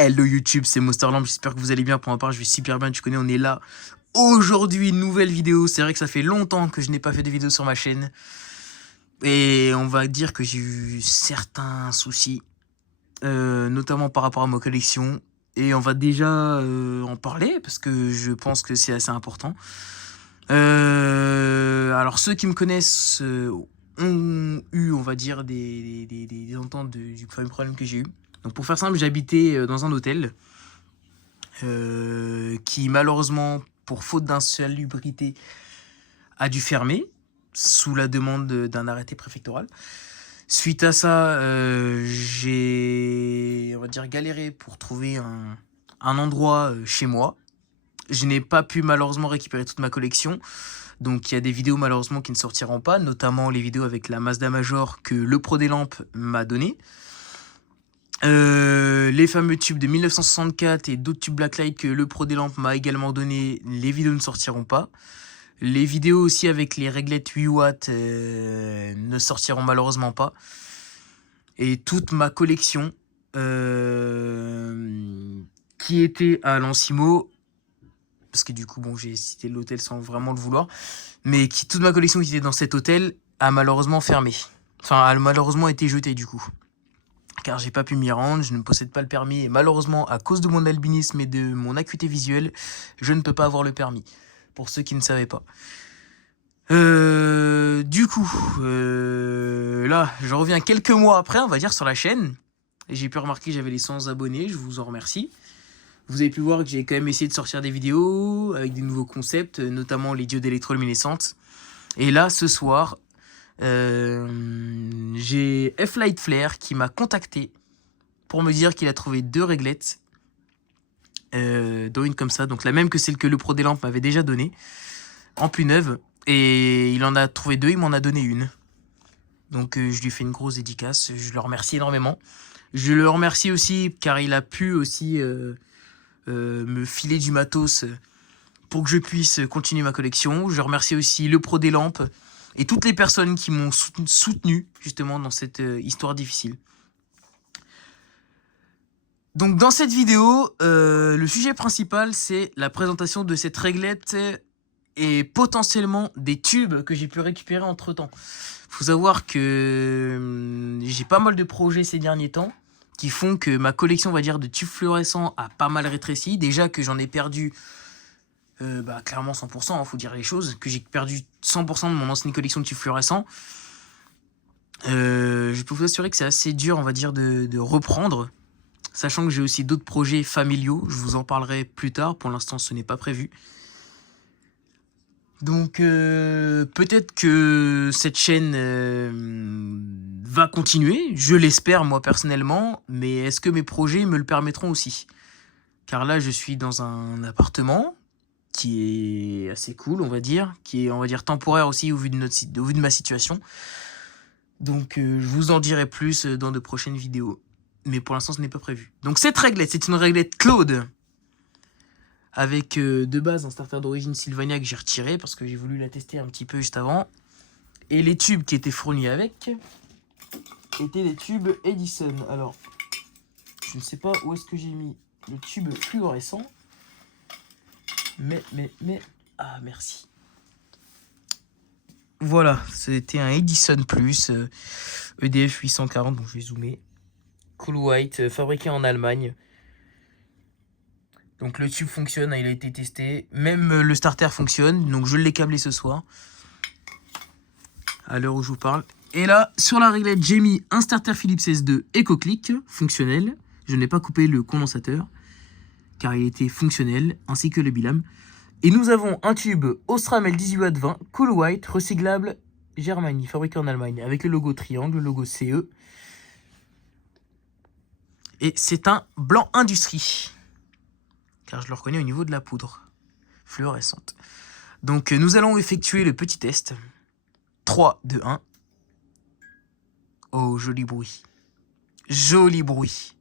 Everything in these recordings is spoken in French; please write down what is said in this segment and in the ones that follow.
Hello YouTube, c'est Monsterlamp, j'espère que vous allez bien. Pour ma part, je vais super bien, tu connais, on est là. Aujourd'hui, nouvelle vidéo. C'est vrai que ça fait longtemps que je n'ai pas fait de vidéo sur ma chaîne. Et on va dire que j'ai eu certains soucis, notamment par rapport à ma collection. Et on va déjà en parler, parce que je pense que c'est assez important. Alors, ceux qui me connaissent ont eu, on va dire, des ententes du fameux problème que j'ai eu. Donc, pour faire simple, j'habitais dans un hôtel qui, malheureusement, pour faute d'insalubrité, a dû fermer sous la demande d'un arrêté préfectoral. Suite à ça, j'ai, on va dire, galéré pour trouver un endroit chez moi. Je n'ai pas pu malheureusement récupérer toute ma collection. Donc il y a des vidéos malheureusement qui ne sortiront pas, notamment les vidéos avec la Mazda Major que le Pro des Lampes m'a donné. Les fameux tubes de 1964 et d'autres tubes Blacklight que le Pro des Lampes m'a également donné, les vidéos ne sortiront pas. Les vidéos aussi avec les réglettes 8 watts ne sortiront malheureusement pas. Et toute ma collection qui était à Lancimo, parce que du coup bon j'ai cité l'hôtel sans vraiment le vouloir, mais toute ma collection qui était dans cet hôtel a malheureusement fermé. Enfin a malheureusement été jetée du coup. Car j'ai pas pu m'y rendre, je ne possède pas le permis et malheureusement à cause de mon albinisme et de mon acuité visuelle, je ne peux pas avoir le permis. Pour ceux qui ne savaient pas. Du coup, là, je reviens quelques mois après, on va dire, sur la chaîne. Et j'ai pu remarquer que j'avais les 100 abonnés, je vous en remercie. Vous avez pu voir que j'ai quand même essayé de sortir des vidéos avec des nouveaux concepts, notamment les diodes électroluminescentes. Et là, ce soir, j'ai F-Light Flare qui m'a contacté pour me dire qu'il a trouvé 2 réglettes, dont une comme ça, donc la même que celle que le Pro des Lampes m'avait déjà donnée, en plus neuve. Et il en a trouvé 2, il m'en a donné une. Donc je lui fais une grosse dédicace, je le remercie énormément. Je le remercie aussi car il a pu aussi me filer du matos pour que je puisse continuer ma collection. Je remercie aussi le Pro des Lampes et toutes les personnes qui m'ont soutenu justement dans cette histoire difficile. Donc dans cette vidéo, le sujet principal c'est la présentation de cette réglette et potentiellement des tubes que j'ai pu récupérer entre temps. Faut savoir que j'ai pas mal de projets ces derniers temps qui font que ma collection, on va dire, de tubes fluorescents a pas mal rétréci. Déjà que j'en ai perdu clairement 100%, faut dire les choses, que j'ai perdu 100% de mon ancienne collection de tubes fluorescents. Je peux vous assurer que c'est assez dur, on va dire, de reprendre. Sachant que j'ai aussi d'autres projets familiaux, je vous en parlerai plus tard, pour l'instant ce n'est pas prévu. Donc peut-être que cette chaîne va continuer, je l'espère moi personnellement, mais est-ce que mes projets me le permettront aussi? Car là je suis dans un appartement qui est assez cool on va dire, qui est on va dire temporaire aussi au vu de ma situation. Donc je vous en dirai plus dans de prochaines vidéos. Mais pour l'instant ce n'est pas prévu. Donc cette réglette, c'est une réglette Claude avec de base un starter d'origine Sylvania que j'ai retiré parce que j'ai voulu la tester un petit peu juste avant. Et les tubes qui étaient fournis avec étaient des tubes Edison. Alors, je ne sais pas où est-ce que j'ai mis le tube fluorescent. Mais, ah merci. Voilà, c'était un Edison Plus EDF 840, donc je vais zoomer. Cool White, fabriqué en Allemagne. Donc le tube fonctionne, il a été testé. Même le starter fonctionne, donc je l'ai câblé ce soir. À l'heure où je vous parle. Et là, sur la réglette, j'ai mis un starter Philips S2 EcoClick, fonctionnel. Je n'ai pas coupé le condensateur, car il était fonctionnel, ainsi que le bilam. Et nous avons un tube Osram L18W20, Cool White, recyclable Germanie, fabriqué en Allemagne, avec le logo triangle, le logo CE. Et c'est un blanc industrie, car je le reconnais au niveau de la poudre fluorescente. Donc nous allons effectuer le petit test. 3, 2, 1. Oh, joli bruit. Joli bruit.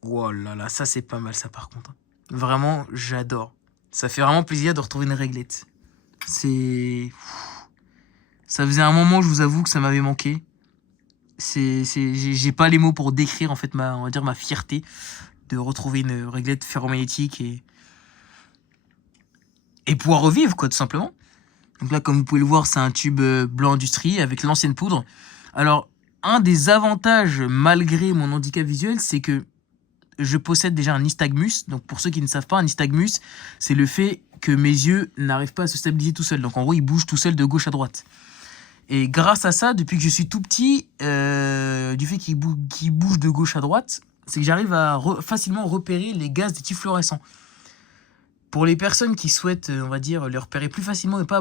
Oh là là, ça c'est pas mal ça par contre. Vraiment, j'adore. Ça fait vraiment plaisir de retrouver une réglette. C'est... Ça faisait un moment, je vous avoue, que ça m'avait manqué. J'ai pas les mots pour décrire en fait on va dire ma fierté de retrouver une réglette ferromagnétique et pouvoir revivre quoi tout simplement. Donc là comme vous pouvez le voir c'est un tube blanc industrie avec l'ancienne poudre. Alors un des avantages malgré mon handicap visuel c'est que je possède déjà un nystagmus. Donc pour ceux qui ne savent pas, un nystagmus c'est le fait que mes yeux n'arrivent pas à se stabiliser tout seuls. Donc en gros ils bougent tout seuls de gauche à droite. Et grâce à ça, depuis que je suis tout petit, du fait qu'il bouge de gauche à droite, c'est que j'arrive à facilement repérer les gaz des tubes fluorescents. Pour les personnes qui souhaitent, on va dire, les repérer plus facilement et pas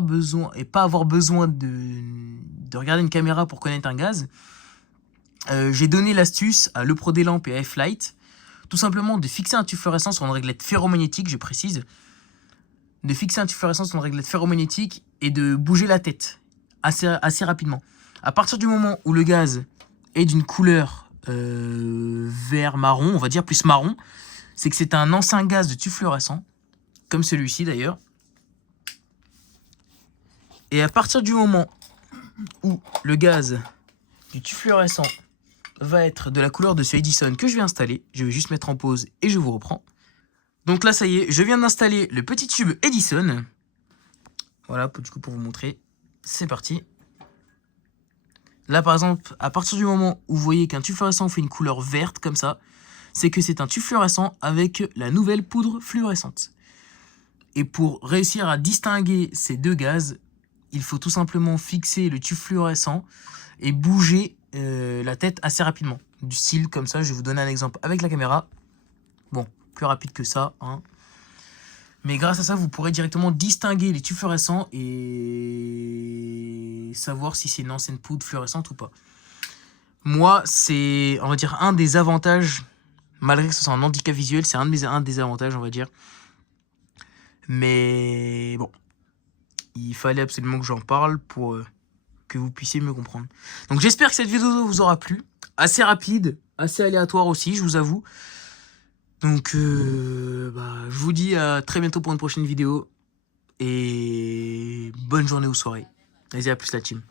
avoir besoin de regarder une caméra pour connaître un gaz, j'ai donné l'astuce à Le Pro des Lampes et à F-Light, tout simplement de fixer un tube fluorescent sur une réglette ferromagnétique, je précise, de fixer un tube fluorescent sur une réglette ferromagnétique et de bouger la tête assez rapidement. À partir du moment où le gaz est d'une couleur vert marron, on va dire plus marron, c'est que c'est un ancien gaz de tube fluorescent, comme celui-ci d'ailleurs. Et à partir du moment où le gaz du tube fluorescent va être de la couleur de ce Edison que je vais installer, je vais juste mettre en pause et je vous reprends. Donc là ça y est, je viens d'installer le petit tube Edison. Voilà, du coup pour vous montrer. C'est parti. Là, par exemple, à partir du moment où vous voyez qu'un tube fluorescent fait une couleur verte comme ça, c'est que c'est un tube fluorescent avec la nouvelle poudre fluorescente. Et pour réussir à distinguer ces deux gaz, il faut tout simplement fixer le tube fluorescent et bouger la tête assez rapidement. Du style comme ça, je vais vous donner un exemple avec la caméra. Bon, plus rapide que ça, hein. Mais grâce à ça, vous pourrez directement distinguer les tubes fluorescents et savoir si c'est une ancienne poudre fluorescente ou pas. Moi, c'est, on va dire, un des avantages, malgré que ce soit un handicap visuel, c'est un des avantages, on va dire. Mais bon, il fallait absolument que j'en parle pour que vous puissiez mieux comprendre. Donc j'espère que cette vidéo vous aura plu. Assez rapide, assez aléatoire aussi, je vous avoue. Donc, je vous dis à très bientôt pour une prochaine vidéo. Et bonne journée ou soirée. Allez, à plus la team.